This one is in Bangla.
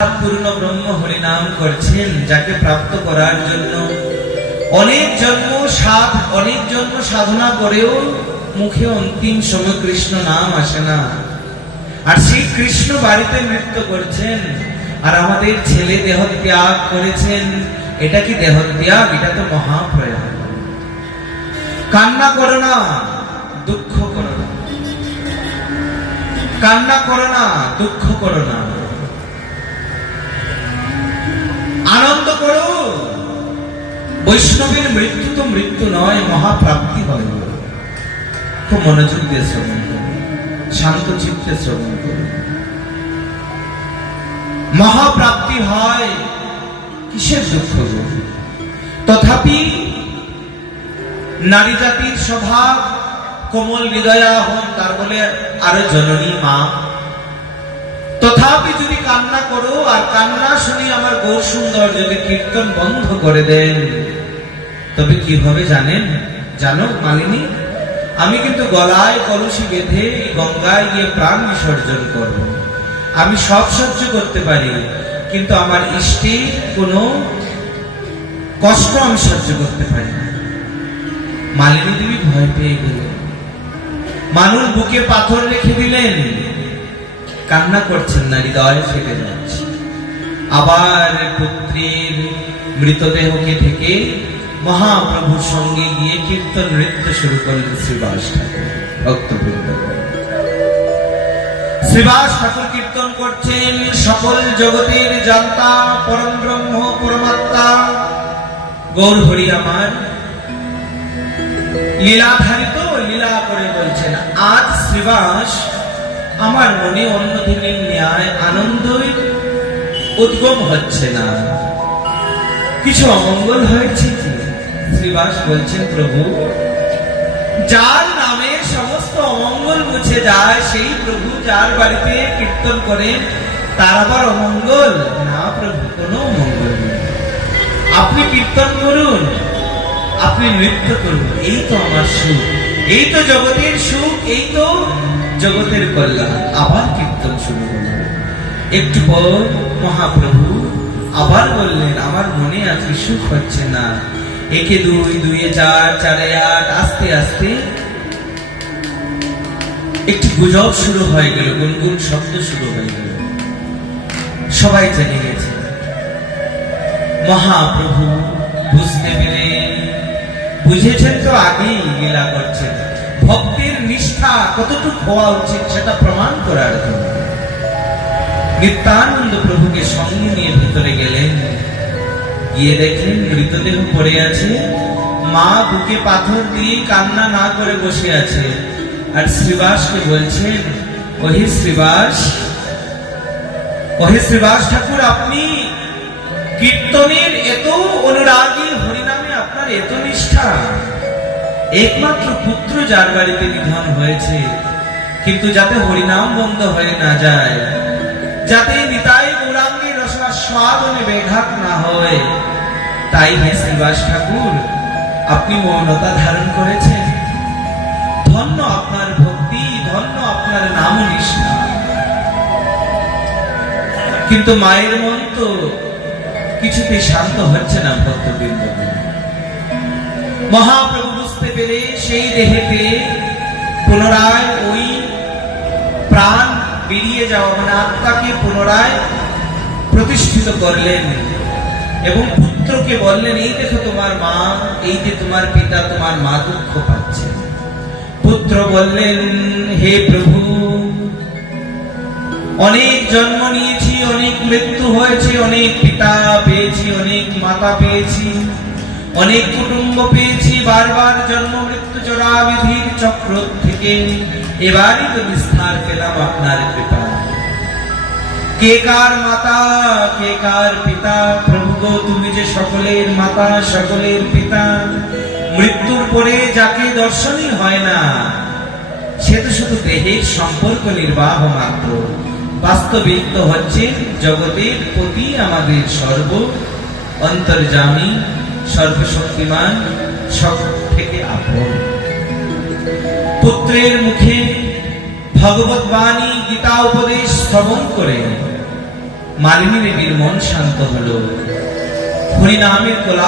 পূর্ণ ব্রহ্ম হরিনাম করছেন, যাকে প্রাপ্ত করার জন্য অনেক জন্ম সাধনা করেও মুখে অন্তিম সময় কৃষ্ণ নাম আসে না। আর সেই কৃষ্ণ বাড়িতে নৃত্য করছেন, আর আমাদের ছেলে দেহত্যাগ করেছেন। এটা কি দেহত্যাগ? এটা তো মহাপ্রয়াগ। কান্না করো না, দুঃখ করো না, কান্না করো না, দুঃখ করো না, আনন্দ করো। বৈষ্ণবের মৃত্যু তো মৃত্যু নয়, মহাপ্রাপ্তি হয়। খুব মনোযোগ দিয়ে শ্রবণ করুন, শান্ত চিত্তে শ্রবণ করুন। মহাপ্রাপ্তি হয়, কিসের দুঃখ? তথাপি নারী জাতির স্বভাব কোমল হৃদয়া হন, তার বলে আরো জননী মা। তথাপি যদি কান্না করো, আর কান্না শুনি আমার গৌর সুন্দর যদি কীর্তন বন্ধ করে দেন, তবে কি হবে জানেন? জানো মালিনী, আমি কিন্তু গলায় কলসি বেঁধে গঙ্গায় গিয়ে প্রাণ বিসর্জন করব। আমি সব সহ্য করতে পারি, কিন্তু আমার ইষ্টের কোনো কষ্ট আমি সহ্য করতে পারি না। মালিনী দেবী ভয় পেয়ে গেলেন, মানুষ বুকে পাথর রেখে দিলেন, কান্না করছেন না, হৃদয় ফেটে যাচ্ছে। আবার পুত্রের মৃতদেহকে থেকে মহাপ্রভুর সঙ্গে গিয়ে কীর্তন নৃত্য শুরু করলেন শ্রীবাস ঠাকুর। ভক্তবৃন্দ, শ্রীবাস ঠাকুর কীর্তন করছেন, সকল জগতের জান্তা পরম ব্রহ্ম পরমাত্মা গৌর হরি আমার লীলাধারিত, লীলা করে বলছেন। আজ শ্রীবাস আমার মনে অন্য দিনের ন্যায় আনন্দই উদ্গম হচ্ছে না। কিছু অমঙ্গল হয়েছে কি? শ্রীবাস বলছেন, প্রভু, যার নামে সমস্ত অমঙ্গল মুছে যায়, সেই প্রভু যার বাড়িতে কীর্তন করে, তার আবার অমঙ্গল? না প্রভু, কোনো অমঙ্গল নেই। আপনি কীর্তন করুন, আপনি নৃত্য করুন, এই তো আমার সুখ, এই তো জগতের সুখ, এই তো জগতের কল্যাণ। আবার কীর্তন শুরু করলেন। একটু পর মহাপ্রভু আবার বললেন, আমার মনে আজকে সুখ হচ্ছে না। একে দুই, দুইয়ে চার, চারে আট, আস্তে আস্তে একটি গুজব শুরু হয়ে গেল, গুনগুন শব্দ শুরু হয়ে গেল। সবাই জেনে গেছে। মহাপ্রভু বুঝতে পেরেন, বুঝেছেন তো আগেই লীলা করছেন। ভক্তের নিষ্ঠা কতটুকু হওয়া উচিত সেটা প্রমাণ করার জন্য নিত্যানন্দ প্রভুকে সঙ্গে নিয়ে ভিতরে গেলেন। গিয়ে দেখলেন মৃতদেহ পড়ে আছে, মা বুকে পাথর দিয়ে কান্না না করে বসে আছে। আর শ্রীবাসকে বলছেন, ওহে শ্রীবাস, ওহে শ্রীবাস ঠাকুর, আপনি কীর্তনের এত অনুরাগী, হরিনামে আপনার এত নিষ্ঠা। একমাত্র পুত্র যার বাড়িতে নিধন হয়েছে, কিন্তু যাতে হরিনাম বন্ধ হয়ে না যায়, যাতে নিতাই গৌরাঙ্গের রসনাস্বাদনে ব্যাঘাত না হয়, তাই হে শ্রীবাস ঠাকুর, আপনি মৌনতা ধারণ করেছেন। ধন্য আপনার ভক্তি, ধন্য আপনার নাম নিষ্ঠা। কিন্তু মায়ের মন তো কিছুতেই শান্ত হচ্ছে না। ভক্তবৃন্দ, মহাপ্রভু বুঝতে পেরে সেই দেহেতে পুনরায় ওই প্রাণ বেরিয়ে যাওয়া, মানে আত্মাকে পুনরায় প্রতিষ্ঠিত করলেন এবং পুত্রকে বললেন, এই দেখো তোমার মা, এই যে তোমার পিতা, তোমার মা দুঃখ পাচ্ছে। পুত্র বললেন, হে প্রভু, অনেক জন্ম নিয়েছি, অনেক মৃত্যু হয়েছে, অনেক পিতা পেয়েছি, অনেক মাতা পেয়েছি, অনেক কুটুম্ব পেয়েছি, বারবার জন্ম মৃত্যু চরাবিধির চক্র থেকে এবারই তো নিস্তার পেলাম আপনার কৃপা। কে কার মাতা, কে কার পিতা? প্রভু গো, তুমি যে সকলের মাতা, সকলের পিতা। মৃত্যুর পরে যাকে দর্শনই হয় না, সে তো শুধু দেহের সম্পর্ক নির্বাহ মাত্র। বাস্তবিক তো হচ্ছে জগতের প্রতি আমাদের সর্ব অন্তর্যামী, সর্বশক্তিমান, সব থেকে আপন। পুত্রের মুখে ভগবত বাণী, গীতা উপদেশ শ্রবণ করে মালিনী দেবীর মন শান্ত হলো। হরিনামের কোলা